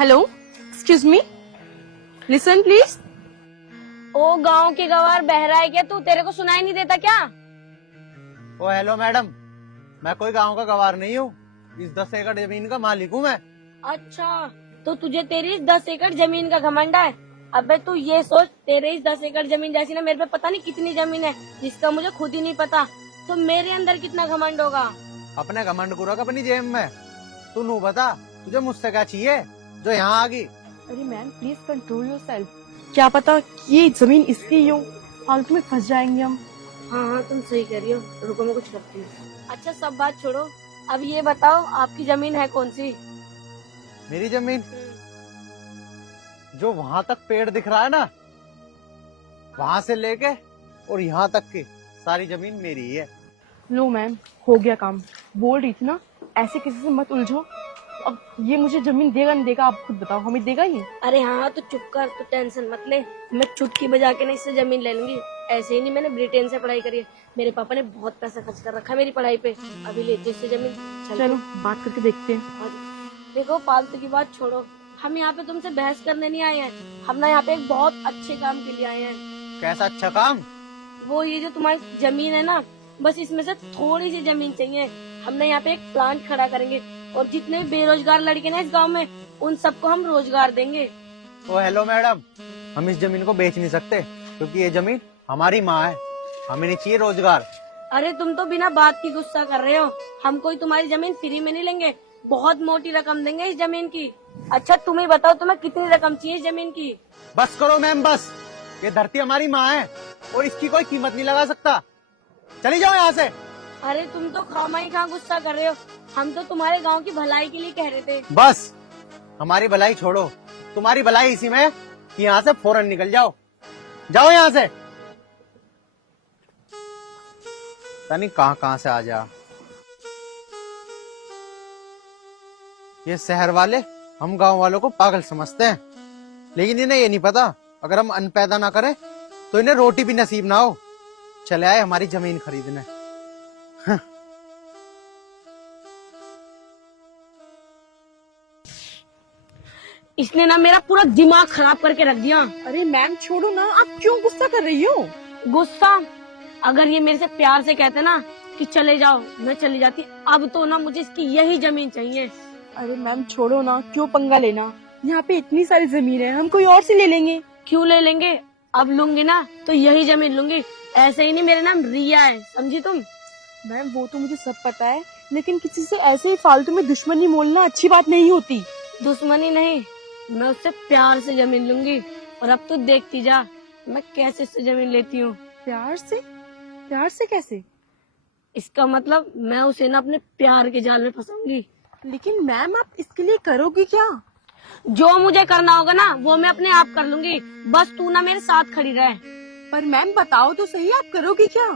Hello, excuse me, listen please. ओ गांव के गवार बहरा है क्या तू? तेरे को सुनाई नहीं देता क्या? ओ हेलो मैडम, मैं कोई गांव का गवार नहीं हूँ। इस 10 एकड़ जमीन का मालिक हूँ मैं। अच्छा, तो तुझे तेरी इस 10 एकड़ जमीन का घमंड है? अबे तू ये सोच, तेरे इस 10 एकड़ जमीन जैसी ना मेरे पे पता नहीं कितनी जमीन है जिसका मुझे खुद ही नहीं पता। तो मेरे अंदर कितना घमंड होगा? अपने घमंड को रख अपनी जेब में। तू नू बता, तुझे मुझसे क्या चाहिए जो यहाँ आ गई? अरे मैम प्लीज कंट्रोल योरसेल्फ। क्या पता ये जमीन इसकी ही हो, फालतू में फंस जाएंगे हम। हाँ हाँ, तुम सही कह रही हो। रुको मैं कुछ रखती हूँ। अच्छा सब बात छोड़ो, अब ये बताओ आपकी जमीन है कौन सी? मेरी जमीन जो वहां तक पेड़ दिख रहा है ना, वहां से लेके और यहाँ तक की सारी जमीन मेरी ही है। लो मैम, हो गया काम। बोल रही थी ना, ऐसे किसी से मत उलझो। अब ये मुझे जमीन देगा नहीं देगा, आप खुद बताओ, हमें देगा ये? अरे हाँ, तो चुप कर, तो टेंशन मत ले। मैं चुटकी बजा के ना इससे जमीन ले लूंगी। ऐसे ही नहीं, मैंने ब्रिटेन से पढ़ाई करी है। मेरे पापा ने बहुत पैसा खर्च कर रखा है मेरी पढ़ाई पे। अभी लेते इससे जमीन। चलो बात करके देखते हैं। और देखो, फालतू की बात छोड़ो। हम यहाँ पे तुमसे बहस करने नहीं आए हैं। हम ना यहाँ पे एक बहुत अच्छे काम के लिए आए हैं। कैसा अच्छा काम? वो ये जो तुम्हारी जमीन है ना, बस इसमें से थोड़ी सी जमीन चाहिए। हम ना यहाँ पे एक प्लांट खड़ा करेंगे और जितने बेरोजगार लड़के ना इस गांव में, उन सबको हम रोजगार देंगे। ओ हेलो मैडम, हम इस जमीन को बेच नहीं सकते क्योंकि ये जमीन हमारी माँ है। हमें नहीं चाहिए रोजगार। अरे तुम तो बिना बात की गुस्सा कर रहे हो। हम कोई तुम्हारी जमीन फ्री में नहीं लेंगे, बहुत मोटी रकम देंगे इस जमीन की। अच्छा तुम ही बताओ, तुम्हें कितनी रकम चाहिए इस जमीन की? बस करो मैम बस। ये धरती हमारी माँ है और इसकी कोई कीमत नहीं लगा सकता। चली जाओ यहाँ से। अरे तुम तो खामा ही खा गुस्सा कर रहे हो। हम तो तुम्हारे गांव की भलाई के लिए कह रहे थे। बस हमारी भलाई छोड़ो, तुम्हारी भलाई इसी में है कि यहाँ से फौरन निकल जाओ। जाओ यहाँ से। पता नहीं कहाँ से आ जा। ये शहर वाले हम गांव वालों को पागल समझते हैं, लेकिन इन्हें ये नहीं पता अगर हम अन्न पैदा ना करें तो इन्हें रोटी भी नसीब ना हो। चले आए हमारी जमीन खरीदने। इसने ना मेरा पूरा दिमाग खराब करके रख दिया। अरे मैम छोड़ो ना, आप क्यों गुस्सा कर रही हो? गुस्सा? अगर ये मेरे से प्यार से कहते ना कि चले जाओ, मैं चली जाती। अब तो ना मुझे इसकी यही जमीन चाहिए। अरे मैम छोड़ो ना, क्यों पंगा लेना? यहाँ पे इतनी सारी जमीन है, हम कोई और से ले लेंगे। क्यों ले लेंगे? अब लूंगी ना तो यही जमीन लूंगी। ऐसे ही नहीं, मेरा नाम रिया है, समझी तुम? मैम वो तो मुझे सब पता है, लेकिन किसी से ऐसे ही फालतू में दुश्मनी मोलना अच्छी बात नहीं होती। दुश्मनी नहीं, मैं उससे प्यार से जमीन लूंगी। और अब तो देखती जा मैं कैसे उससे जमीन लेती हूँ। प्यार से? प्यार से कैसे? इसका मतलब मैं उसे ना अपने प्यार के जाल में फंसाऊंगी। लेकिन मैम आप इसके लिए करोगी क्या? जो मुझे करना होगा ना वो मैं अपने आप कर लूंगी। बस तू ना मेरे साथ खड़ी रहे। पर मैम बताओ तो सही, आप करोगी क्या?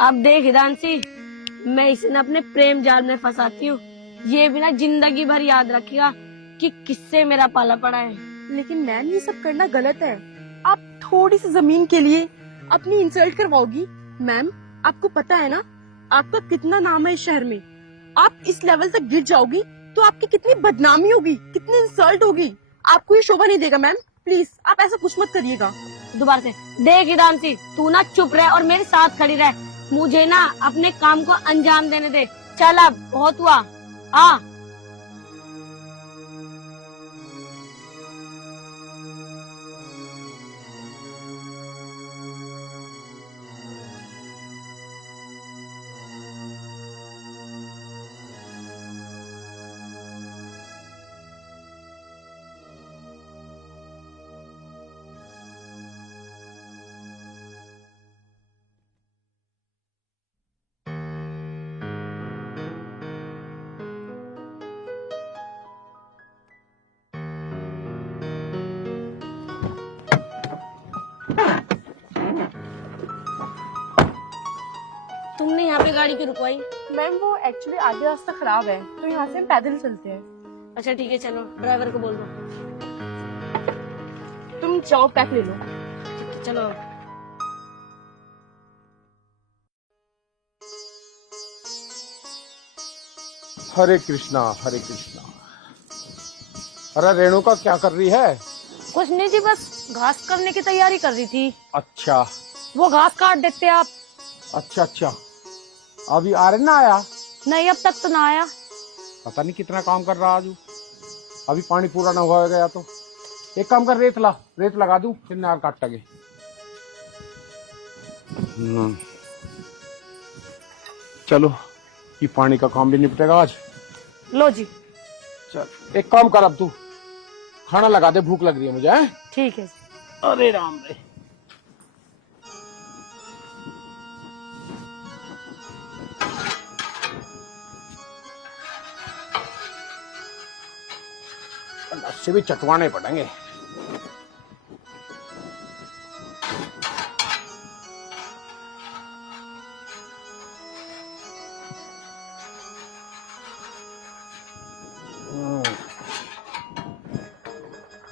अब देख हिदांशी, मैं इसे ना अपने प्रेम जाल में फंसाती हूँ। ये भी ना जिंदगी भर याद रखेगा कि किससे मेरा पाला पड़ा है। लेकिन मैम ये सब करना गलत है। आप थोड़ी सी जमीन के लिए अपनी इंसल्ट करवाओगी। मैम आपको पता है ना आपका कितना नाम है इस शहर में। आप इस लेवल तक गिर जाओगी तो आपकी कितनी बदनामी होगी, कितनी इंसल्ट होगी। आपको ये शोभा नहीं देगा। मैम प्लीज आप ऐसा कुछ मत करिएगा। दोबारा से देख हिदांशी, तू ना चुप रह और मेरे साथ खड़ी रह। मुझे ना अपने काम को अंजाम देने दे। चल अब बहुत हुआ। हाँ तुमने यहाँ पे गाड़ी क्यों रुकवाई? मैम वो एक्चुअली आगे रास्ता खराब है तो यहाँ से हम पैदल चलते हैं। अच्छा ठीक है, चलो ड्राइवर को बोल दो। तुम जाओ पैक ले लो। चलो। हरे कृष्णा हरे कृष्णा। अरे रेणुका क्या कर रही है? कुछ नहीं जी, बस घास करने की तैयारी कर रही थी। अच्छा वो घास काट देते आप। अच्छा अच्छा, अभी आर्यन ना आया? नहीं, अब तक तो ना आया। पता नहीं कितना काम कर रहा आज। अभी पानी पूरा ना हुआ गया तो एक काम कर, रेत लगा दूं, फिर नार काट लगे। चलो, ये पानी का काम भी निपटेगा आज। लो जी। चल एक काम कर, अब तू खाना लगा दे, भूख लग रही है मुझे। है? ठीक है। अरे राम रे। लस्सी भी चटवाने पड़ेंगे।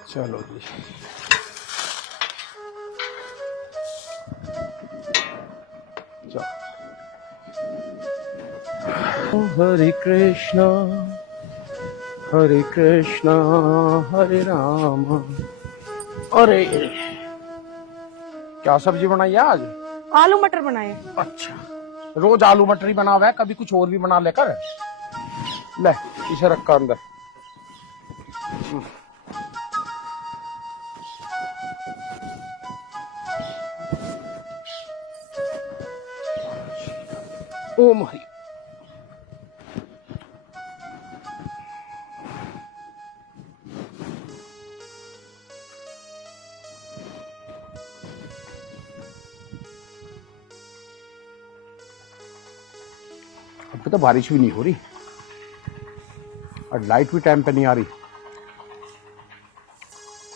चलो जी, चलो। हरे कृष्णा हरे राम। अरे क्या सब्जी बनाई है आज? आलू मटर बनाए। अच्छा, रोज आलू मटर ही बना हुआ है, कभी कुछ और भी बना लेकर। ले इसे रखा अंदर। ओ मारी। अब तो बारिश भी नहीं हो रही और लाइट भी टाइम पे नहीं आ रही।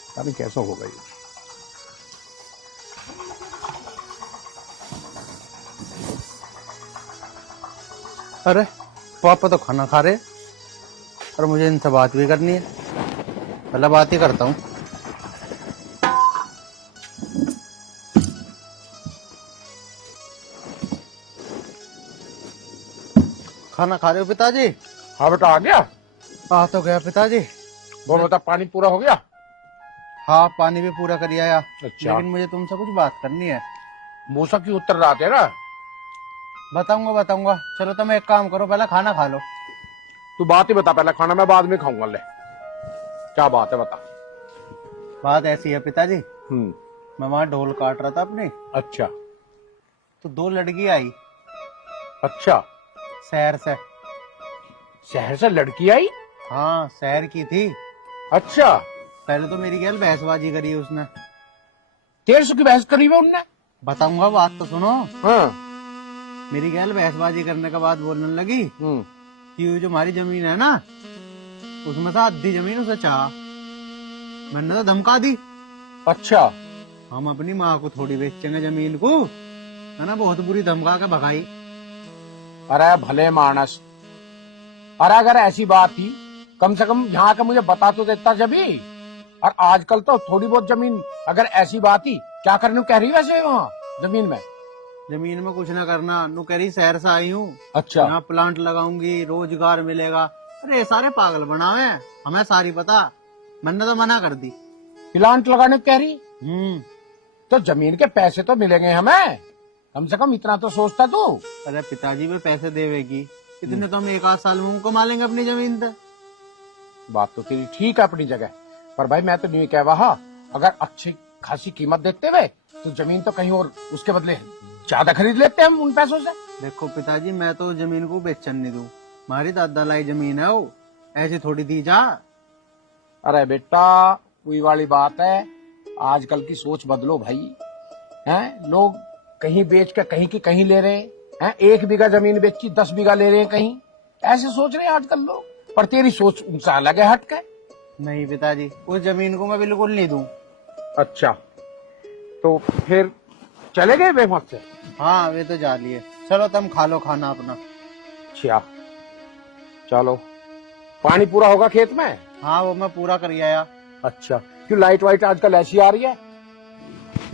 पता नहीं कैसा होगा ये। अरे पापा तो खाना खा रहे और मुझे इनसे बात भी करनी है। पहले बात ही करता हूँ। खाना खा रहे हो पिताजी? हाँ बेटा, आ गया? आ तो गया पिताजी। वो बता, पानी पूरा हो गया? हाँ, पानी भी पूरा कर आया। अच्छा। लेकिन मुझे तुमसे कुछ बात करनी है। मूसा की उत्तर रहा तेरा। बताऊंगा। चलो तुम एक काम करो, पहले खाना खा लो। तू बात ही बता, पहले खाना मैं बाद में खाऊंगा। ले क्या बात है, बता। बात ऐसी है पिताजी, हम्म। मैं वहाँ ढोल काट रहा था अपने, अच्छा तो दो लड़की आई अच्छा, शहर से। शहर से लड़की आई? हाँ, शहर की थी। अच्छा, पहले तो मेरी गैल बहसबाजी करी उसने। 1300 की बहस करी है उनने? बताऊंगा, बात तो सुनो। हाँ। मेरी गैल बहसबाजी करने के बाद बोलने लगी कि ये जो हमारी जमीन है ना, उसमें से आधी जमीन उसे चाह। मैंने तो धमका दी। अच्छा, हम अपनी माँ को थोड़ी बेचेंगे जमीन को, है ना। बहुत बुरी धमका के भगाई। अरे भले मानस। अरे अगर ऐसी बात थी, कम से कम यहाँ का मुझे बता तो देता जभी। और आजकल तो थोड़ी बहुत जमीन, अगर ऐसी बात ही, क्या करने को कह रही है वैसे वहाँ जमीन में? जमीन में कुछ ना करना, नु कह रही शहर से आई हूँ, अच्छा। यहाँ प्लांट लगाऊंगी, रोजगार मिलेगा। अरे ये सारे पागल बनावे हैं, हमें सारी पता। मैंने तो मना कर दी। प्लांट लगाने को कह रही? तो जमीन के पैसे तो मिलेंगे हमें, कम से कम इतना तो सोचता तू। अरे पिताजी में पैसे देवेगी इतने तो हम एक आध साल में कमा लेंगे अपनी जमीन से। बात तो तेरी ठीक है अपनी जगह, पर भाई मैं तो नहीं कह रहा, अगर अच्छी खासी कीमत देते हुए तो जमीन तो कहीं और उसके बदले ज्यादा खरीद लेते हैं हम उन पैसों से। देखो पिताजी, मैं तो जमीन को बेचन नहीं दूं। हमारी दादा लाई जमीन है, वो ऐसी थोड़ी दी जा। अरे बेटा, वही वाली बात है, आजकल की सोच बदलो भाई। हैं, लोग कहीं बेच के कहीं की कहीं ले रहे हैं। 1 बीघा जमीन बेच की 10 बीघा ले रहे हैं कहीं, ऐसे सोच रहे हैं आजकल लोग। पर तेरी सोच उनसे अलग है, हट के। नहीं पिताजी, उस जमीन को मैं बिल्कुल नहीं दूं। अच्छा, तो फिर चले गए बेमत से? हाँ, वे तो जा लिए। चलो तुम खा लो खाना अपना। अच्छा चलो, पानी पूरा होगा खेत में? हाँ, वो मैं पूरा कर आया। अच्छा, क्यों लाइट वाइट आजकल ऐसी आ रही है?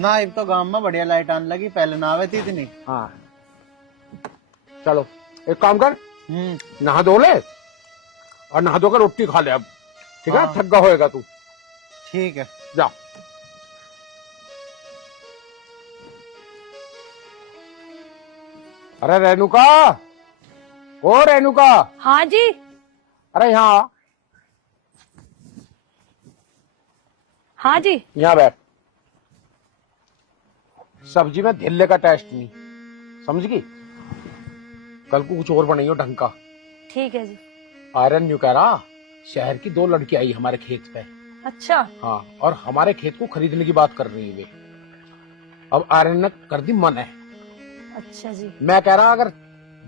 ना, एक तो गांव में बढ़िया लाइट आने लगी, पहले ना आवे थी इतनी। हाँ, चलो एक काम कर, नहा धो ले और नहा धोकर रोटी खा ले अब। ठीक है, हाँ। थका होएगा तू। ठीक है। जा। अरे रेणुका, ओ रेणुका, हाँ जी। अरे यहाँ आ। हाँ जी। यहाँ बैठ। सब्जी में धिल्ले का टेस्ट नहीं, समझ गई? कल को कुछ और बनाइयो ढंग का। ठीक है जी। आयरन यूं कह रहा, शहर की 2 लड़की आई हमारे खेत पे। अच्छा। हाँ, और हमारे खेत को खरीदने की बात कर रही है वे। अब आयरन ने कर दी मन है। अच्छा जी। मैं कह रहा अगर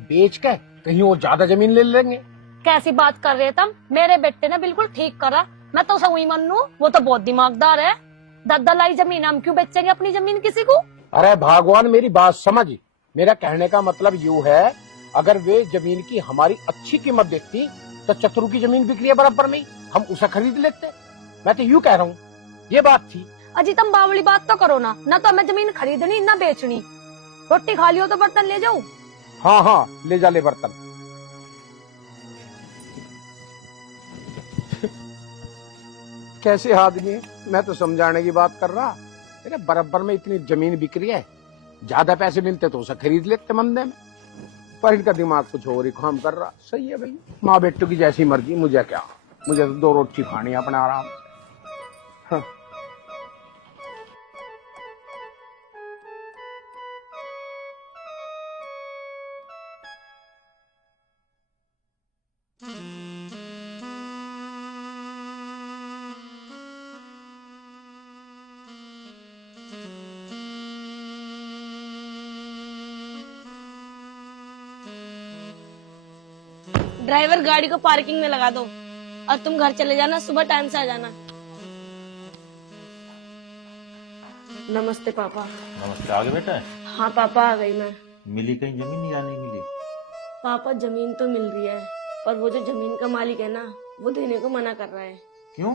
बेच के कहीं और ज्यादा जमीन ले लेंगे। कैसी बात कर रहे तुम? मेरे बेटे ने बिल्कुल ठीक करा। मैं तो सही मानू, वो तो बहुत दिमागदार है। 10 लाई जमीन हम क्यों बेचेंगे अपनी जमीन किसी को? अरे भगवान, मेरी बात समझ। मेरा कहने का मतलब यूं है, अगर वे जमीन की हमारी अच्छी कीमत देखती तो चतुर की जमीन बिक्री है बराबर में, हम उसे खरीद लेते। मैं तो यूं कह रहा हूँ, ये बात थी। अजी तुम बावली बात तो करो ना तो हमें जमीन खरीदनी ना बेचनी। रोटी खा लियो तो बर्तन ले जाओ। हाँ हाँ, ले जा ले बर्तन। कैसे आदमी है, मैं तो समझाने की बात कर रहा। अरे बराबर में इतनी जमीन बिक रही है, ज्यादा पैसे मिलते तो उसे खरीद लेते मंदे में। पर इनका दिमाग कुछ और ही काम कर रहा। सही है भाई, माँ बेटू की जैसी मर्जी, मुझे क्या, मुझे तो 2 रोटी खानी है अपने आराम से। हाँ। ड्राइवर गाड़ी को पार्किंग में लगा दो और तुम घर चले जाना, सुबह टाइम से आ जाना। नमस्ते पापा। नमस्ते। आगे बेटा। हाँ पापा, आ गई मैं। मिली कहीं जमीन या नहीं मिली? पापा जमीन तो मिल रही है, पर वो जो जमीन का मालिक है ना, वो देने को मना कर रहा है। क्यों?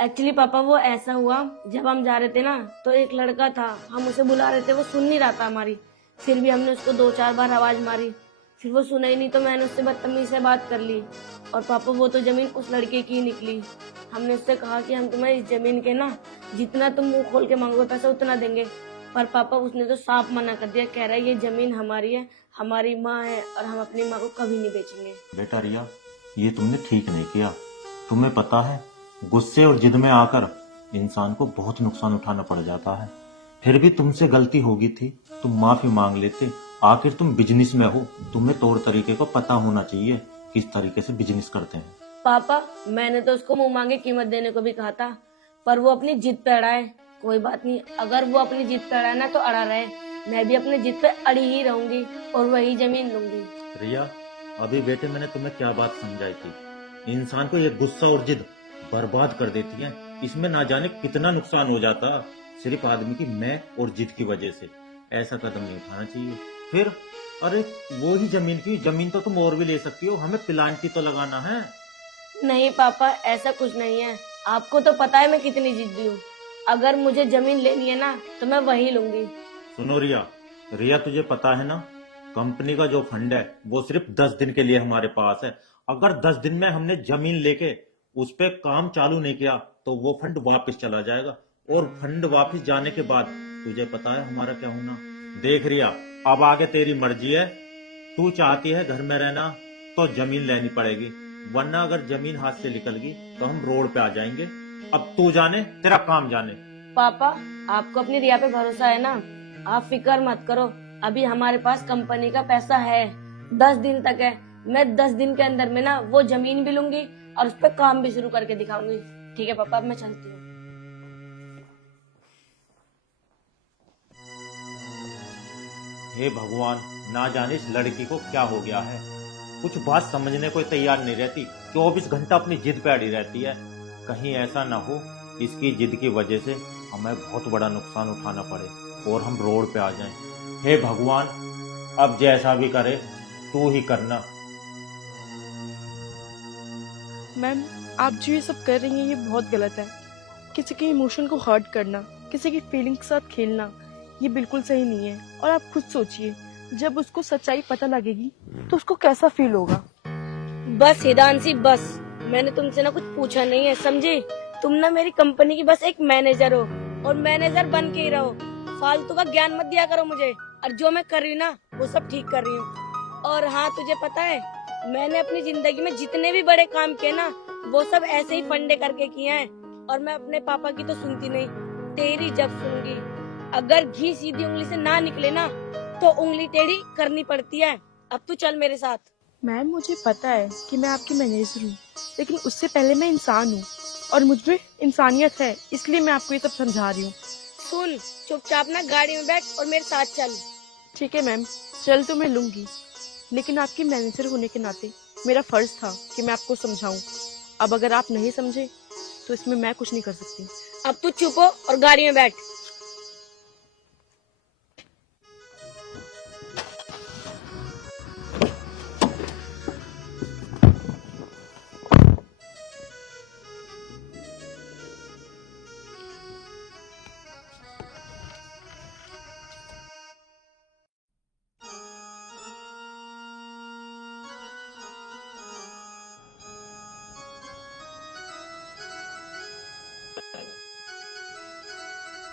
एक्चुअली पापा वो ऐसा हुआ, जब हम जा रहे थे ना तो एक लड़का था, हम उसे बुला रहे थे, वो सुन नहीं रहा था हमारी। फिर भी हमने उसको 2-4 बार आवाज मारी, फिर वो सुना ही नहीं तो मैंने उससे बदतमीजी से बात कर ली। और पापा वो तो जमीन उस लड़के की निकली। हमने उससे कहा कि हम तुम्हें इस जमीन के ना जितना तुम मुंह खोल के मांगोगे पैसा उतना देंगे, पर पापा उसने तो साफ मना कर दिया। कह रहा है ये जमीन हमारी है, हमारी माँ है और हम अपनी माँ को कभी नहीं बेचेंगे। बेटा रिया, ये तुमने ठीक नहीं किया। तुम्हें पता है, गुस्से और जिद में आकर इंसान को बहुत नुकसान उठाना पड़ जाता है। फिर भी तुमसे गलती होगी थी, तुम माफी मांग लेते। आखिर तुम बिजनेस में हो, तुम्हें तौर तरीके को पता होना चाहिए किस तरीके से बिजनेस करते हैं। पापा मैंने तो उसको मुंह मांगे कीमत देने को भी कहा था, पर वो अपनी जिद पे अड़ा है। कोई बात नहीं, अगर वो अपनी जिद पे अड़ा है ना तो अड़ा रहे, मैं भी अपनी जिद पे अड़ी ही रहूंगी और वही जमीन लूंगी। रिया, अभी बेटे मैंने तुम्हें क्या बात समझाई थी। इंसान को ये गुस्सा और जिद बर्बाद कर देती है। इसमें ना जाने कितना नुकसान हो जाता सिर्फ आदमी की मैं और जिद की वजह से। ऐसा कदम नहीं उठाना चाहिए। फिर अरे वो ही जमीन की जमीन तो तुम और भी ले सकती हो, हमें प्लांट ही तो लगाना है। नहीं पापा, ऐसा कुछ नहीं है। आपको तो पता है मैं कितनी जिद्दी हूँ। अगर मुझे जमीन लेनी है ना तो मैं वही लूंगी। सुनो रिया, रिया तुझे पता है ना, कंपनी का जो फंड है वो सिर्फ 10 दिन के लिए हमारे पास है। अगर 10 दिन में हमने जमीन लेके उस पे काम चालू नहीं किया तो वो फंड वापस चला जाएगा, और फंड वापस जाने के बाद तुझे पता है हमारा क्या होना। देख रिया, अब आगे तेरी मर्जी है। तू चाहती है घर में रहना तो जमीन लेनी पड़ेगी, वरना अगर जमीन हाथ से निकल गई तो हम रोड पे आ जाएंगे। अब तू जाने, तेरा काम जाने। पापा आपको अपनी रिया पे भरोसा है ना, आप फिक्र मत करो। अभी हमारे पास कंपनी का पैसा है, 10 दिन तक है। मैं 10 दिन के अंदर में ना वो जमीन भी लूंगी और उस पर काम भी शुरू करके दिखाऊंगी। ठीक है पापा, अब मैं चलती हूँ। हे भगवान, ना जाने इस लड़की को क्या हो गया है। कुछ बात समझने को तैयार नहीं रहती, 24 घंटा अपनी जिद पे अड़ी रहती है। कहीं ऐसा ना हो इसकी जिद की वजह से हमें बहुत बड़ा नुकसान उठाना पड़े और हम रोड पे आ जाएं। हे भगवान, अब जैसा भी करे तू ही करना। मैम, आप जो ये सब कर रही हैं ये बहुत गलत है। किसी के इमोशन को हर्ट करना, किसी की फीलिंग के साथ खेलना, ये बिल्कुल सही नहीं है। और आप खुद सोचिए, जब उसको सच्चाई पता लगेगी तो उसको कैसा फील होगा। बस हिदांशी बस, मैंने तुमसे ना कुछ पूछा नहीं है, समझी? तुम ना मेरी कंपनी की बस एक मैनेजर हो, और मैनेजर बन के ही रहो। फालतू का ज्ञान मत दिया करो मुझे। और जो मैं कर रही हूँ ना, वो सब ठीक कर रही हूँ। और हाँ, तुझे पता है, मैंने अपनी जिंदगी में जितने भी बड़े काम किए ना, वो सब ऐसे ही फंडे करके किए हैं। और मैं अपने पापा की तो सुनती नहीं, तेरी जब सुनूंगी। अगर घी सीधी उंगली से ना निकले ना, तो उंगली टेढ़ी करनी पड़ती है। अब तू चल मेरे साथ। मैम, मुझे पता है कि मैं आपकी मैनेजर हूँ, लेकिन उससे पहले मैं इंसान हूँ और मुझ में इंसानियत है, इसलिए मैं आपको ये सब समझा रही हूँ। सुन, चुपचाप ना गाड़ी में बैठ और मेरे साथ चल। ठीक है मैम, चल तो मैं लूंगी, लेकिन आपकी मैनेजर होने के नाते मेरा फर्ज था कि मैं आपको समझाऊं। अब अगर आप नहीं समझे तो इसमें मैं कुछ नहीं कर सकती। अब तू चुप हो और गाड़ी में बैठ।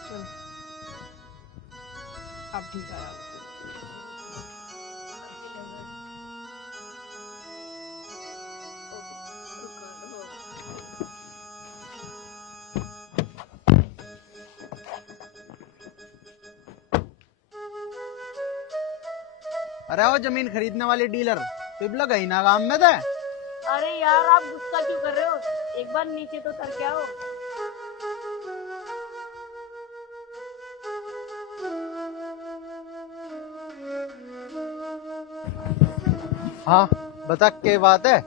चलो, आप ठीक आया। अरे वो जमीन खरीदने वाली डीलर पिबला गई ना काम में थे। अरे यार, आप गुस्सा क्यों कर रहे हो? एक बार नीचे तो उतर के आओ। हाँ, बता क्या बात है।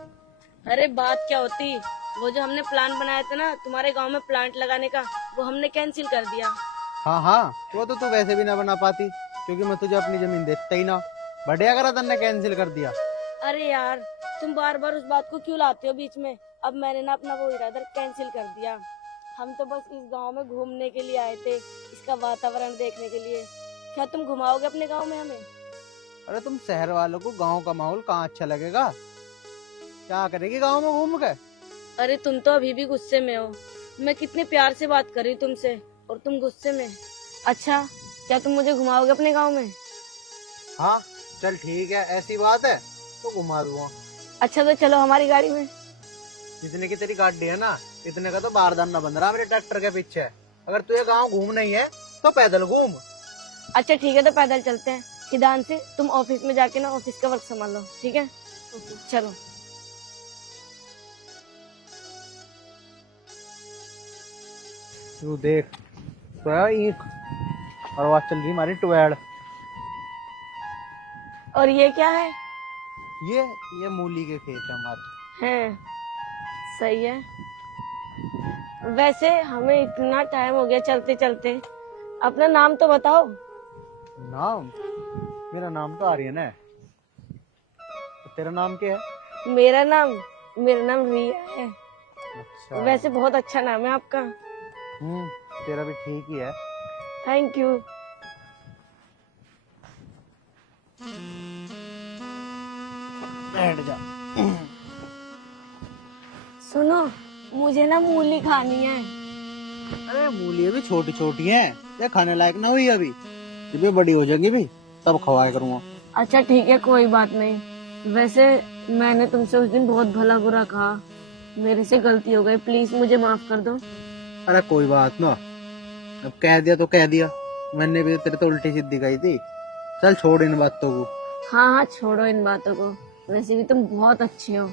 अरे बात क्या होती, वो जो हमने प्लान बनाया था ना तुम्हारे गांव में प्लांट लगाने का, वो हमने कैंसिल कर दिया। हाँ हाँ, वो तो तू वैसे भी ना बना पाती, क्योंकि मैं तुझे अपनी जमीन देता ही ना। बढ़िया करा तन्ने कैंसिल कर दिया। अरे यार, तुम बार बार उस बात को क्यों लाते हो बीच में? अब मैंने ना अपना वो इरादा कैंसिल कर दिया। हम तो बस इस गांव में घूमने के लिए आए थे, इसका वातावरण देखने के लिए। क्या तुम घुमाओगे अपने गांव में हमें? अरे तुम शहर वालों को गांव का माहौल कहाँ अच्छा लगेगा? क्या करेगी गांव में घूम के? अरे तुम तो अभी भी गुस्से में हो। मैं कितने प्यार से बात कर रही हूँ तुमसे, और तुम गुस्से में। अच्छा, क्या तुम मुझे घुमाओगे अपने गांव में? हाँ चल ठीक है, ऐसी बात है तो घुमा दूंगा। अच्छा तो चलो हमारी गाड़ी में। जितने की तेरी गाड़ी है ना, इतने का तो बारदान ना बन रहा मेरे ट्रैक्टर के पीछे। अगर तुझे गांव घूमना ही है तो पैदल घूम। अच्छा ठीक है, तो पैदल चलते हैं। हिदान से तुम ऑफिस में जाके ना ऑफिस का वर्क संभालो, ठीक है? चलो। तू देख तो है ईख, और वहां चल रही हमारी टुएड। और ये क्या है? ये मूली के खेत है हमारे। हैं, सही है। वैसे हमें इतना टाइम हो गया चलते चलते, अपना नाम तो बताओ। नाम? मेरा नाम तो आर्यन है। तेरा नाम क्या है? मेरा नाम रिया है। अच्छा। वैसे बहुत अच्छा नाम है आपका। तेरा भी ठीक ही है। Thank you. बैठ जा। सुनो, मुझे ना मूली खानी है। अरे मूली अभी छोटी छोटी है, ये खाने लायक ना हुई अभी। जब ये बड़ी हो जाएगी भी तब खवाया करूंगा। अच्छा ठीक है, कोई बात नहीं। वैसे मैंने तुमसे उस दिन बहुत भला बुरा कहा, मेरे से गलती हो गई, प्लीज मुझे माफ कर दो। अरे कोई बात ना, अब कह दिया तो कह दिया। मैंने भी तेरे तो उल्टी सीधी कही थी। चल छोड़ इन बातों को। हाँ हाँ, छोड़ो इन बातों को। वैसे भी तुम बहुत अच्छे हो।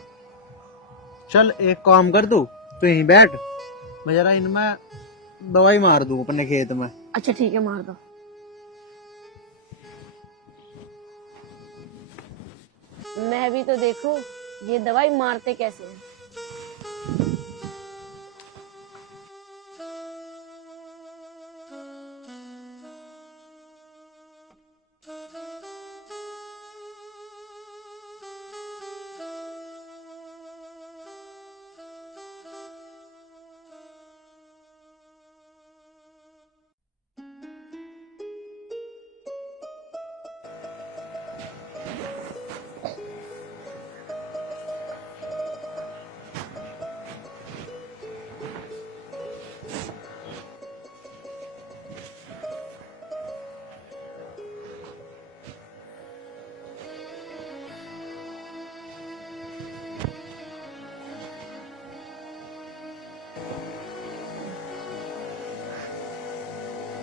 चल एक काम कर, तू यहीं बैठ, मैं जरा इनमें दवाई मार दूं अपने खेत में। अच्छा ठीक है, मार दो। मैं भी तो देखूं ये दवाई मारते कैसे हैं।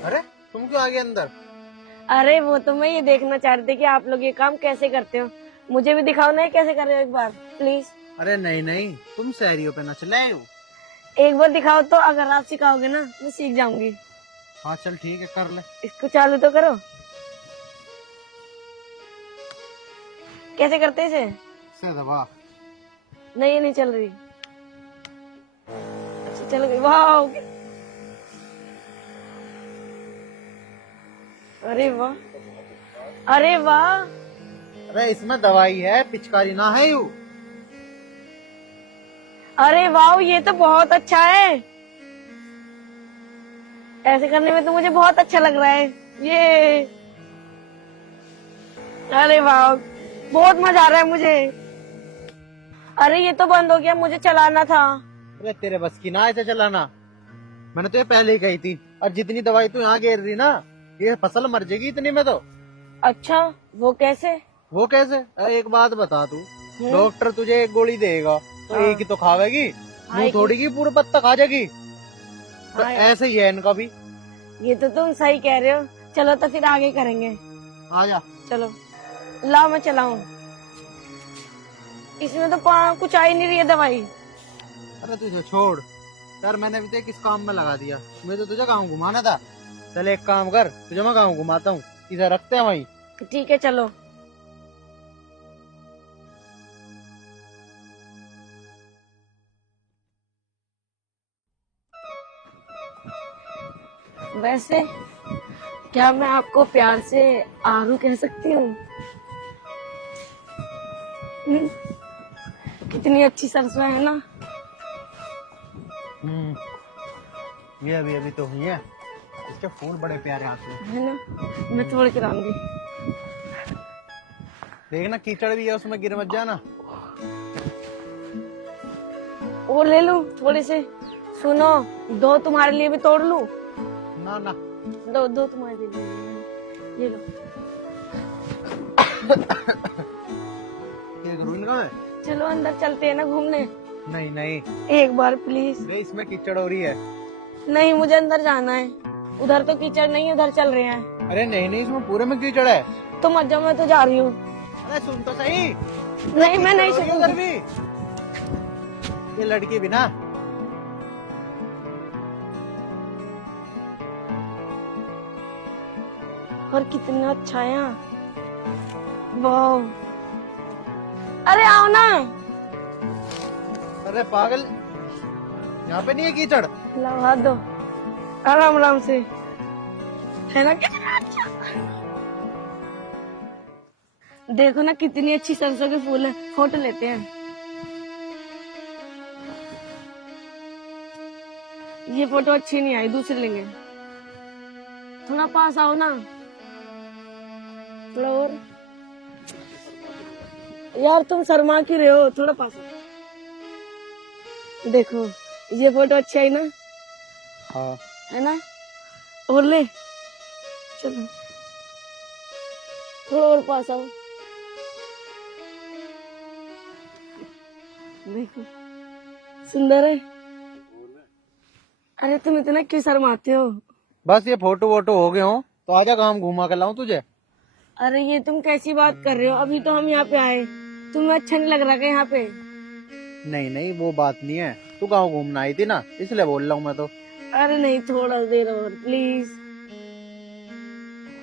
अरे तुम क्यों आ गए अंदर? अरे वो तो मैं ये देखना चाह रही थी कि आप लोग ये काम कैसे करते हो। मुझे भी दिखाओ ना ये कैसे कर रहे हो एक बार प्लीज। अरे नहीं नहीं, तुम शहरियों पे ना चलाए हो। एक बार दिखाओ तो, अगर आप सिखाओगे ना मैं सीख जाऊंगी। हाँ चल ठीक है, कर ले। इसको चालू तो करो। कैसे करते इसे? से दबा। नहीं ये नहीं चल रही। अच्छा चल गई। वाह, अरे वाह, अरे वाह। अरे इसमें दवाई है, पिचकारी ना है यू। अरे वाह, ये तो बहुत अच्छा है। ऐसे करने में तो मुझे बहुत अच्छा लग रहा है ये। अरे वाह, बहुत मजा आ रहा है मुझे। अरे ये तो बंद हो गया, मुझे चलाना था। अरे तेरे बस की ना ऐसे चलाना। मैंने तो ये पहले ही कही थी। और जितनी दवाई तू यहाँ गिर रही ना, ये फसल मर जाएगी इतनी में तो। अच्छा वो कैसे? वो कैसे? अरे एक बात बता तू, डॉक्टर तुझे एक गोली देगा तो हाँ। एक ही तो खावेगी, मुंह खाएगी। थोड़ी की पूरा पत्ता खा जाएगी। तो हाँ। ऐसे ही है इनका भी। ये तो तुम सही कह रहे हो। चलो तो फिर आगे करेंगे। आ जा। चलो लाओ मैं चलाऊं। इसमें तो कुछ आ ही नहीं रही है दवाई। अरे तुझे छोड़ यार, मैंने भी तो किस काम में लगा दिया। मुझे तो तुझे गाँव घुमाना था। चल एक काम कर, तुझे मैं गाँव घुमाता हूँ, इसे रखते हैं वहीं। ठीक है चलो। वैसे क्या मैं आपको प्यार से आरू कह सकती हूँ? कितनी अच्छी सरसों है ना। ये अभी अभी तो हुई है। इसके फूल बड़े प्यारे आते हैं। है ना, मैं तोड़ के लाऊंगी। देखना कीचड़ भी है उसमें, गिर मत जाना। वो ले लूं थोड़े से। सुनो, दो तुम्हारे लिए भी तोड़ लूं? ना ना, दो तुम्हारे लिए। ये लो। ये करूँ इनका मैं? चलो अंदर चलते हैं ना घूमने। नहीं नहीं, एक बार प्लीज। वे इसमें कीचड़ हो रही है। नहीं मुझे अंदर जाना है। उधर तो कीचड़ नहीं है, उधर चल रहे हैं। अरे नहीं नहीं, इसमें पूरे में कीचड़ है। तो मत जाओ, मैं तो जा रही हूँ। अरे सुन तो सही। नहीं मैं नहीं कीचड़ हो रही है उधर सुनूंगी। भी। ये लड़की भी ना। और कितना अच्छा है यहाँ। वाह, अरे आओ ना। अरे पागल, यहाँ पे नहीं है कीचड़। लाओ हाथ दो, आराम आराम से। है ना कितना अच्छा। देखो ना कितनी अच्छी सरसों के फूल है। फोटो लेते हैं। ये फोटो अच्छी नहीं आई, दूसरी लेंगे। थोड़ा पास आओ ना, थोड़ा और। यार तुम शर्मा क्यों रहे हो, थोड़ा पास आओ। देखो ये फोटो अच्छी आई ना। हाँ। है ना, और ले। चलो थोड़ा और पास आओ। देखो सुंदर है। अरे तुम इतना क्यों शर्माते हो? बस ये फोटो वोटो हो गए हो तो आजा, काम घुमा कर लाऊं तुझे। अरे ये तुम कैसी बात कर रहे हो? अभी तो हम यहाँ पे आए, तुम्हें अच्छा नहीं लग रहा क्या यहाँ पे? नहीं नहीं, वो बात नहीं है। तू गाँव घूमना आई थी ना, इसलिए बोल रहा हूँ मैं तो। अरे नहीं, थोड़ा देर और प्लीज।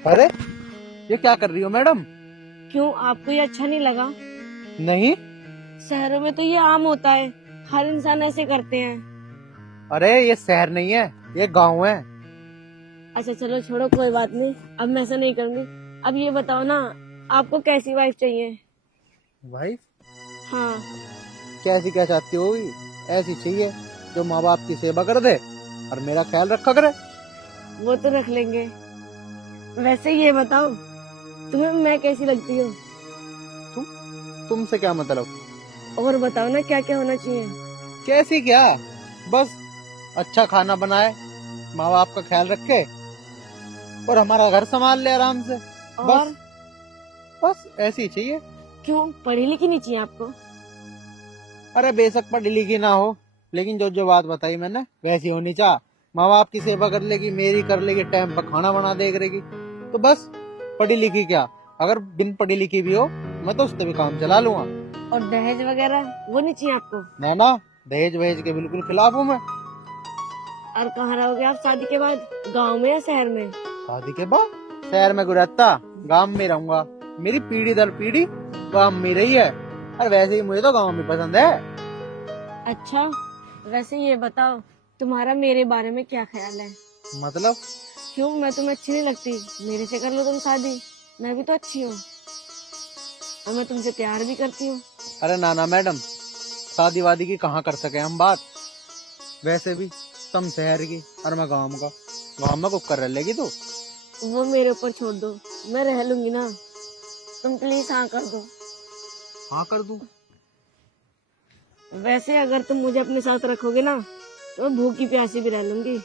अरे ये क्या कर रही हो मैडम? क्यों, आपको ये अच्छा नहीं लगा? नहीं। शहरों में तो ये आम होता है, हर इंसान ऐसे करते हैं। अरे ये शहर नहीं है, ये गांव है। अच्छा चलो छोड़ो, कोई बात नहीं, अब मैं ऐसा नहीं करूंगी। अब ये बताओ ना, आपको कैसी वाइफ चाहिए? भाई हाँ। कैसी क्या चाहती होगी? ऐसी चाहिए जो माँ बाप की सेवा कर दे और मेरा ख्याल रखा करे। वो तो रख लेंगे। वैसे ये बताओ, तुम्हें मैं कैसी लगती हूँ? तुमसे क्या मतलब? और बताओ ना क्या क्या होना चाहिए? कैसी क्या, बस अच्छा खाना बनाए, माँ बाप का ख्याल रखे और हमारा घर संभाल ले आराम से। और बस ऐसी ही चाहिए। क्यों, पढ़ी लिखी नहीं चाहिए आपको? अरे बेशक पढ़ी लिखी ना हो, लेकिन जो जो बात बताई मैंने वैसी होनी चाह। माँ बाप की सेवा कर लेगी, मेरी कर लेगी, टाइम पर खाना बना दे करेगी, तो बस पढ़ी लिखी क्या, अगर बिन पढ़ी लिखी भी हो मैं तो उससे भी काम चला लूंगा। और दहेज वगैरह वो नहीं चाहिए आपको? ना, दहेज वहेज के बिल्कुल खिलाफ हूँ मैं। और कहाँ रहोगे आप शादी के बाद, गांव में या शहर में? शादी के बाद शहर में गुरत्ता, गांव में रहूंगा। मेरी पीढ़ी दर पीढ़ी गांव में रही है, और वैसे ही मुझे तो गांव में पसंद है। अच्छा, वैसे ये बताओ तुम्हारा मेरे बारे में क्या ख्याल है? मतलब? क्यों, मैं तुम्हें अच्छी नहीं लगती? मेरे से कर लो तुम शादी, मैं भी तो अच्छी हूँ और मैं तुमसे प्यार भी करती हूँ। अरे ना मैडम, शादी वादी की कहाँ कर सके हम बात। वैसे भी तुम शहर की और मैं गांव का, गांव में कुकर रह लेगी तो। वो मेरे ऊपर छोड़ दो, मैं रह लूंगी ना। तुम प्लीज हाँ कर दो। हाँ कर दूं? वैसे अगर तुम मुझे अपने साथ रखोगे ना तो मैं भूखी प्यासी भी रह लूंगी।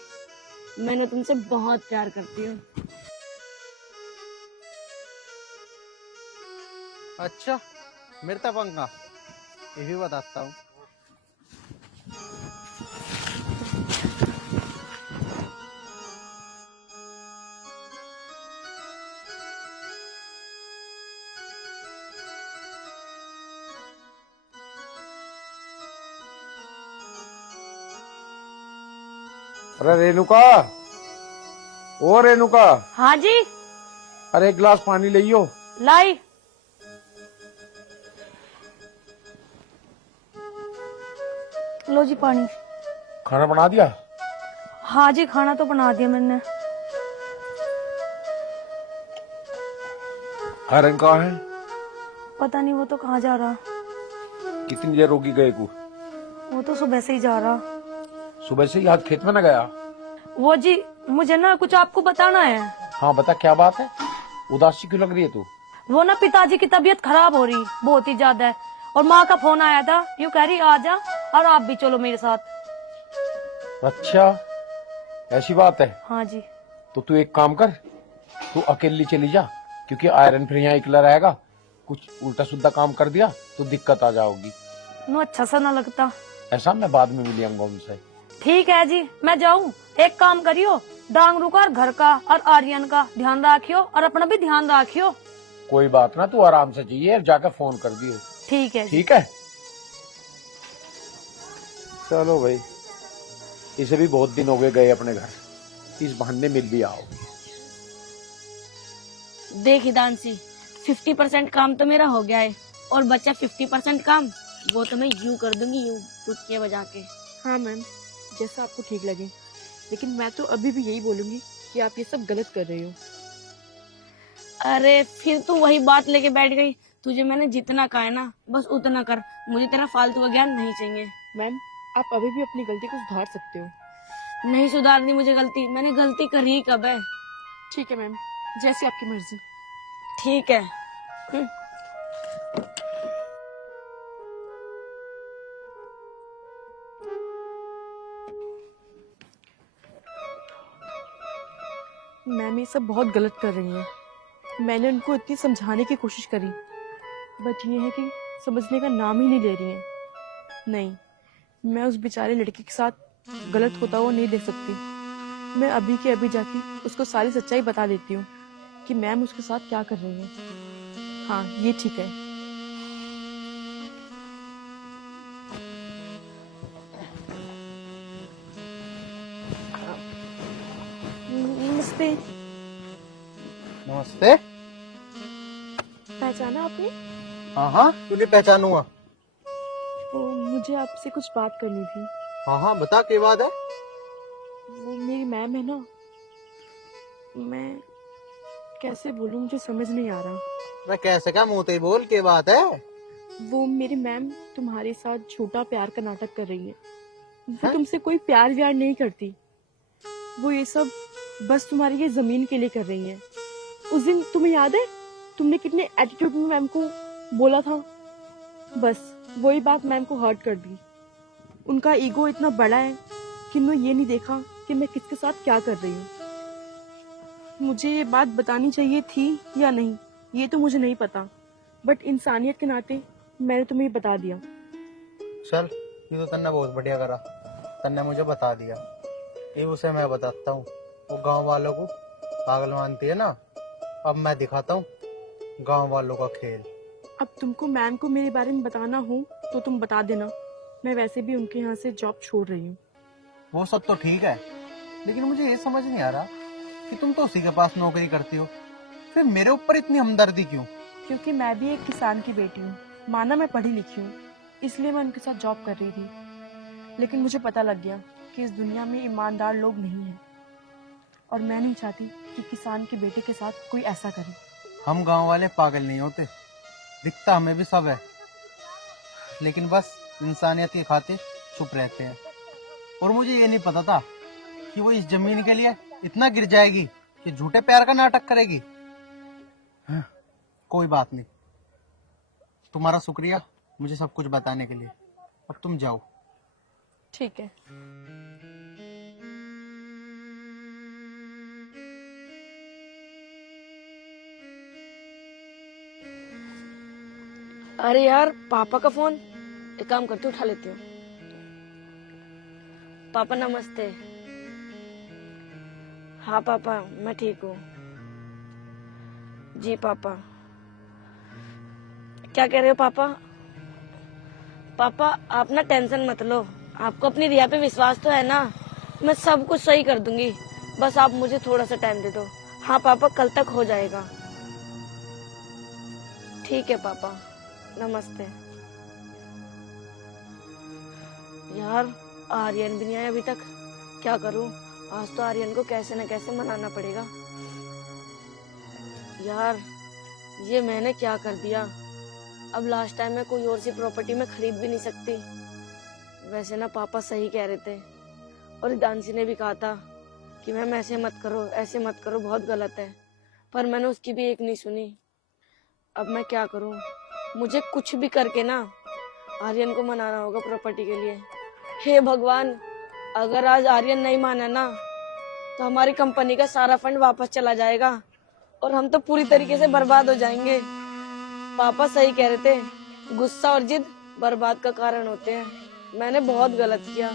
मैंने तुमसे बहुत प्यार करती हूँ। अच्छा, मेरे तक पंखा ये भी बताता हूँ। अरे रेणुका, ओ रेणुका, हाँ जी, अरे एक गिलास पानी लियो। लाई। लो जी पानी। खाना बना दिया? हाँ जी, खाना तो बना दिया मैंने। हरन कहाँ है? पता नहीं, वो तो कहाँ जा रहा। कितनी देर होगी गए को? वो तो सुबह से ही जा रहा। सुबह से ही आज खेत में न गया? वो जी, मुझे ना कुछ आपको बताना है। हाँ बता, क्या बात है? उदासी क्यों लग रही है तू? वो ना पिताजी की तबीयत खराब हो रही बहुत ही ज्यादा है, और माँ का फोन आया था, यूँ कह रही आ जा और आप भी चलो मेरे साथ। अच्छा, ऐसी बात है? हाँ जी। तो तू एक काम कर, तू अकेली चली जा, क्योंकि आयरन फिर यहाँ अकेला रहेगा, कुछ उल्टा सुल्टा काम कर दिया तो दिक्कत आ जाओगी। नो अच्छा सा ना लगता। ऐसा मैं बाद में मिल आऊंगा उनसे। ठीक है जी, मैं जाऊँ। एक काम करियो, डांगरू का और घर का और आर्यन का ध्यान रखियो और अपना भी ध्यान रखियो। कोई बात ना, तू आराम से चाहिए, जाकर फोन कर दियो। ठीक है। ठीक है, चलो भाई, इसे भी बहुत दिन हो गए अपने घर, इस बहाने मिल भी आओ। देख हिदांशी, 50% काम तो मेरा हो गया है और बच्चा 50% काम, वो तो मैं यूं कर दूंगी, यूं चुटकियां बजा के। हाँ मैम, जैसा आपको ठीक लगे, लेकिन मैं तो अभी भी यही बोलूंगी कि आप ये सब गलत कर रही हो। अरे फिर तू वही बात लेके बैठ गई। तुझे मैंने जितना कहा है ना, बस उतना कर, मुझे तेरा फालतू ज्ञान नहीं चाहिए। मैम, आप अभी भी अपनी गलती को सुधार सकते हो। नहीं सुधारनी मुझे गलती, मैंने गलती करी कब है। ठीक है मैम, जैसी आपकी मर्जी। ठीक है। मैम ये सब बहुत गलत कर रही हैं। मैंने उनको इतनी समझाने की कोशिश करी, बट ये है कि समझने का नाम ही नहीं ले रही हैं। नहीं, मैं उस बेचारे लड़के के साथ गलत होता हुआ नहीं देख सकती। मैं अभी के अभी जाके उसको सारी सच्चाई बता देती हूँ कि मैम उसके साथ क्या कर रही है। हाँ, ये ठीक है। नमस्ते। नमस्ते। पहचाना आपने? हाँ, क्यों नहीं पहचानूंगा। तो मुझे आपसे कुछ बात करनी थी। हाँ, बता क्या बात है। वो मेरी मैम है ना, मैं कैसे बोलूं, मुझे समझ नहीं आ रहा। मैं कैसे क्या मुंह ते बोल के बात है। वो मेरी मैम तुम्हारे साथ झूठा प्यार का नाटक कर रही है। वो तुमसे कोई प्यार व्यार नहीं करती। वो ये सब बस तुम्हारी ये जमीन के लिए कर रही है। उस दिन तुम्हें याद है, तुमने कितने एटीट्यूड में मैम को बोला था। बस वही बात मैम को हर्ट कर दी। उनका ईगो इतना बड़ा है कि उन्होंने ये नहीं देखा कि मैं किसके साथ क्या कर रही हूँ। मुझे ये बात बतानी चाहिए थी या नहीं, ये तो मुझे नहीं पता, बट इंसानियत के नाते मैंने तुम्हें ये बता दिया। चल, ये तो तन्ने बहुत बढ़िया करा, तन्ने मुझे बता दिया। ये उसे मैं बताता हूँ, वो गांव वालों को पागल मानती है ना। अब मैं दिखाता हूँ गांव वालों का खेल। अब तुमको मैम को मेरे बारे में बताना हो तो तुम बता देना। मैं वैसे भी उनके यहाँ से जॉब छोड़ रही हूँ। वो सब तो ठीक है, लेकिन मुझे ये समझ नहीं आ रहा कि तुम तो उसी के पास नौकरी करती हो, फिर मेरे ऊपर इतनी हमदर्दी क्यों? क्योंकि मैं भी एक किसान की बेटी हूँ। माना मैं पढ़ी लिखी हूँ, इसलिए मैं उनके साथ जॉब कर रही थी। लेकिन मुझे पता लग गया कि इस दुनिया में ईमानदार लोग नहीं हैं, और मैं नहीं चाहती कि किसान के बेटे के साथ कोई ऐसा करे। हम गांव वाले पागल नहीं होते, दिखता हमें भी सब है, लेकिन बस इंसानियत की खातिर चुप रहते हैं। और मुझे ये नहीं पता था कि वो इस जमीन के लिए इतना गिर जाएगी कि झूठे प्यार का नाटक करेगी। हाँ, कोई बात नहीं, तुम्हारा शुक्रिया मुझे सब कुछ बताने के लिए। अब तुम जाओ। ठीक है। अरे यार, पापा का फोन। एक काम करती हूँ, उठा लेती हूँ। पापा नमस्ते। हाँ पापा, मैं ठीक हूँ। जी पापा। क्या कह रहे हो पापा? पापा आप ना टेंशन मत लो, आपको अपनी रिया पे विश्वास तो है ना? मैं सब कुछ सही कर दूंगी, बस आप मुझे थोड़ा सा टाइम दे दो। हाँ पापा, कल तक हो जाएगा। ठीक है पापा, नमस्ते। यार आर्यन भी नहीं आया अभी तक, क्या करूं? आज तो आर्यन को कैसे न कैसे मनाना पड़ेगा। यार ये मैंने क्या कर दिया? अब लास्ट टाइम मैं कोई और सी प्रॉपर्टी में खरीद भी नहीं सकती। वैसे ना पापा सही कह रहे थे, और दानसी ने भी कहा था कि मैम ऐसे मत करो, ऐसे मत करो, बहुत गलत है। पर मैंने उसकी भी एक नहीं सुनी। अब मैं क्या करूं? मुझे कुछ भी करके ना आर्यन को मनाना होगा प्रॉपर्टी के लिए। हे भगवान, अगर आज आर्यन नहीं माना ना तो हमारी कंपनी का सारा फंड वापस चला जाएगा और हम तो पूरी तरीके से बर्बाद हो जाएंगे। पापा सही कह रहे थे, गुस्सा और जिद बर्बाद का कारण होते हैं। मैंने बहुत गलत किया।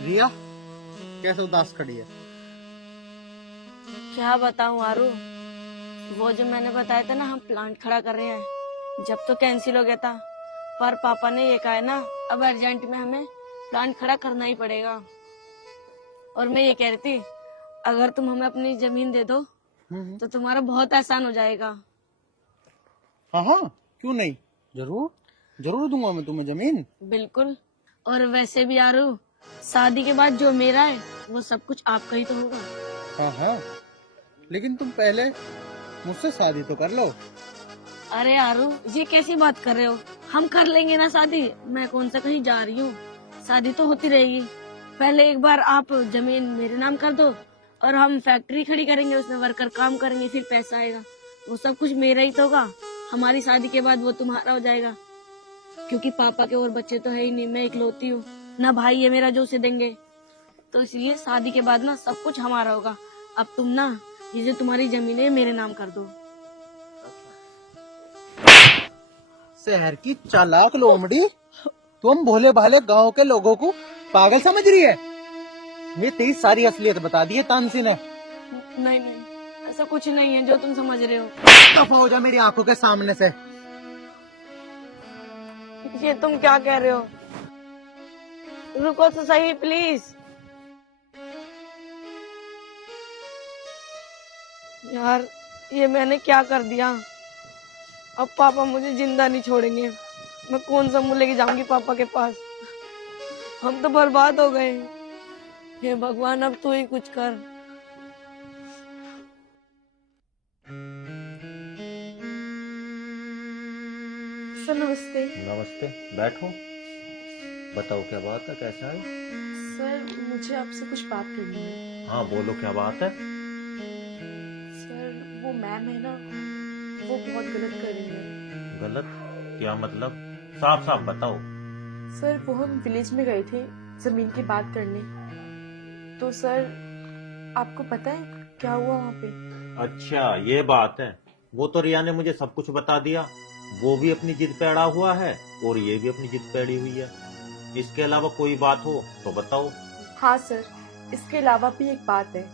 रिया कैसे उदास खड़ी है? क्या बताऊं आरू, वो जो मैंने बताया था ना हम प्लांट खड़ा कर रहे हैं, जब तो कैंसिल हो गया था, पर पापा ने ये कहा है ना अब अर्जेंट में हमें प्लांट खड़ा करना ही पड़ेगा। और मैं ये कह रही थी, अगर तुम हमें अपनी जमीन दे दो तो तुम्हारा बहुत आसान हो जाएगा। हाँ हाँ, क्यों नहीं, जरूर जरूर दूंगा मैं तुम्हें जमीन। बिल्कुल। और वैसे भी आरू, शादी के बाद जो मेरा है वो सब कुछ आपका ही तो होगा। हाँ हाँ, लेकिन तुम पहले मुझसे शादी तो कर लो। अरे आरू, ये कैसी बात कर रहे हो? हम कर लेंगे ना शादी, मैं कौन सा कहीं जा रही हूँ, शादी तो होती रहेगी। पहले एक बार आप जमीन मेरे नाम कर दो और हम फैक्ट्री खड़ी करेंगे, उसमें वर्कर काम करेंगे, फिर पैसा आएगा, वो सब कुछ मेरा ही तो होगा। हमारी शादी के बाद वो तुम्हारा हो जाएगा, क्योंकि पापा के और बच्चे तो है ही नहीं, मैं इकलौती हूँ ना, भाई है मेरा जो उसे देंगे। तो इसलिए शादी के बाद ना सब कुछ हमारा होगा। अब तुम ना ये जो तुम्हारी जमीन है मेरे नाम कर दो। शहर की चालाक लोमड़ी, तुम भोले भाले गांव के लोगों को पागल समझ रही है। ये तेरी सारी असलियत बता दी है तानसी ने। नहीं नहीं, ऐसा कुछ नहीं है जो तुम समझ रहे हो। दफा हो जा मेरी आंखों के सामने से। ये तुम क्या कह रहे हो? रुको तो सही प्लीज। यार ये मैंने क्या कर दिया? अब पापा मुझे जिंदा नहीं छोड़ेंगे। मैं कौन सा मुंह लेके जाऊंगी पापा के पास? हम तो बर्बाद हो गए। हे भगवान, अब तू ही कुछ कर। सर नमस्ते। नमस्ते, बैठो। बताओ क्या बात है, कैसा है? सर मुझे आपसे कुछ बात करनी है। हाँ बोलो, क्या बात है? सर वो मैम है ना, वो बहुत गलत कर रही है। गलत? क्या मतलब? साफ साफ बताओ। सर वो हम विलेज में गए थे जमीन की बात करने, तो सर आपको पता है क्या हुआ वहाँ पे? अच्छा ये बात है, वो तो रिया ने मुझे सब कुछ बता दिया। वो भी अपनी जिद पे अड़ा हुआ है और ये भी अपनी जिद पे अड़ी हुई है। इसके अलावा कोई बात हो तो बताओ। हाँ सर, इसके अलावा भी एक बात है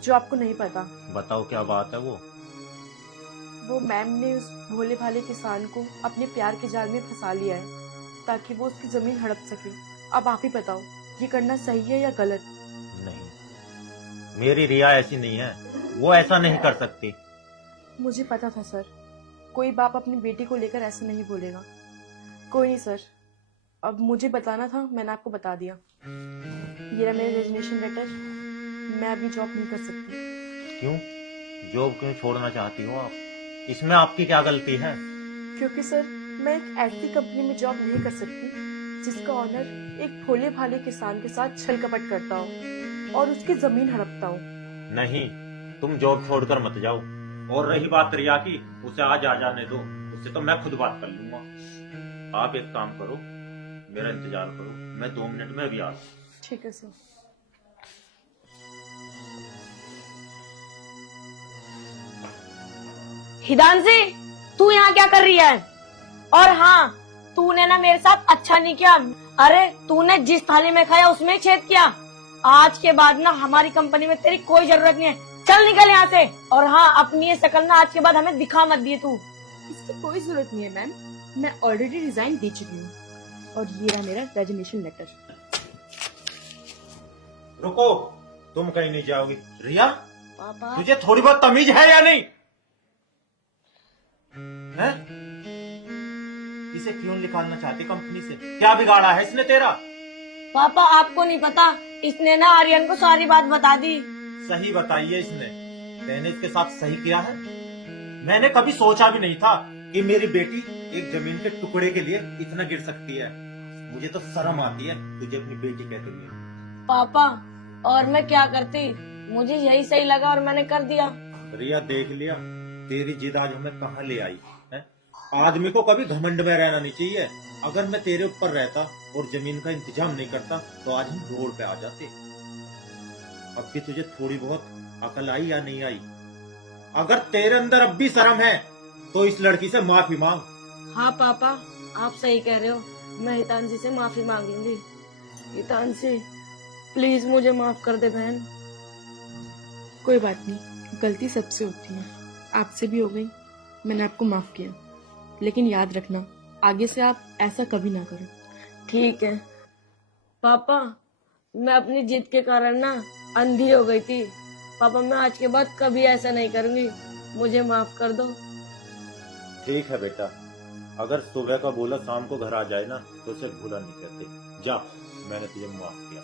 जो आपको नहीं पता। बताओ क्या बात है वो। मैम ने उस भोले भाले किसान को अपने प्यार के जाल में फंसा लिया है ताकि वो उसकी जमीन हड़प सके। अब आप ही बताओ, ये करना सही है या गलत? नहीं, मेरी रिया ऐसी नहीं है, वो ऐसा नहीं कर सकती। मुझे पता था सर, कोई बाप अपनी बेटी को लेकर ऐसे नहीं बोलेगा। कोई नहीं सर, अब मुझे बताना था, मैंने आपको बता दिया। ये रहा मेरा रेजिग्नेशन लेटर। मैं अभी जॉब नहीं कर सकती। क्यों? जॉब क्यों छोड़ना चाहती हो आप? इसमें आपकी क्या गलती है? क्योंकि सर, मैं एक ऐसी कंपनी में जॉब नहीं कर सकती जिसका ऑनर एक भोले भाले किसान के साथ छल कपट करता हो और उसकी जमीन हड़पता हो। नहीं, तुम जॉब छोड़कर मत जाओ। और रही बात रिया की, उसे आज आ जाने दो, उससे तो मैं खुद बात कर लूंगा। आप एक काम करो, मेरा इंतजार करो, मैं 2 मिनट में भी आ रहा हूं। ठीक है सर। हिदांशी, तू यहाँ क्या कर रही है? और हाँ, तूने ना मेरे साथ अच्छा नहीं किया। अरे तूने जिस थाली में खाया उसमें ही छेद किया। आज के बाद ना हमारी कंपनी में तेरी कोई जरूरत नहीं है। चल निकल यहाँ से। और हाँ, अपनी ये शकल ना आज के बाद हमें दिखा मत दिए तू। इसकी कोई जरूरत नहीं है मैम, मैं ऑलरेडी रिजाइन दे चुकी हूँ। और ये रहा मेरा रेजिग्नेशन लेटर। रुको, तुम कहीं नहीं जाओगी। रिया, पापा, तुझे थोड़ी बहुत तमीज है या नहीं? है? इसे क्यों निकालना चाहती कंपनी से? क्या बिगाड़ा है इसने तेरा? पापा आपको नहीं पता, इसने ना आर्यन को सारी बात बता दी। सही बताई है इसने। मैंने इसके साथ सही किया है। मैंने कभी सोचा भी नहीं था कि मेरी बेटी एक जमीन के टुकड़े के लिए इतना गिर सकती है। मुझे तो शर्म आती है तुझे अपनी बेटी कहते हुए। पापा, और मैं क्या करती, मुझे यही सही लगा और मैंने कर दिया। रिया, देख लिया तेरी जिद आज हमें कहाँ ले आई है। आदमी को कभी घमंड में रहना नहीं चाहिए। अगर मैं तेरे ऊपर रहता और जमीन का इंतजाम नहीं करता तो आज हम रोड पे आ जाते। अब भी तुझे थोड़ी बहुत अकल आई या नहीं आई? अगर तेरे अंदर अब भी शर्म है तो इस लड़की से माफी मांग। हाँ पापा, आप सही कह रहे हो, मैं हितांशी से माफी मांग लूंगी। हितांशी, प्लीज मुझे माफ कर दे बहन। कोई बात नहीं, गलती सबसे होती है, आपसे भी हो गई, मैंने आपको माफ किया। लेकिन याद रखना, आगे से आप ऐसा कभी ना करो। ठीक है पापा, मैं अपनी जिद के कारण ना अंधी हो गई थी। पापा, मैं आज के बाद कभी ऐसा नहीं करूंगी, मुझे माफ कर दो। ठीक है बेटा, अगर सुबह का बोला शाम को घर आ जाए ना तो उसे भूला नहीं कहते। जा, मैंने तुझे माफ किया।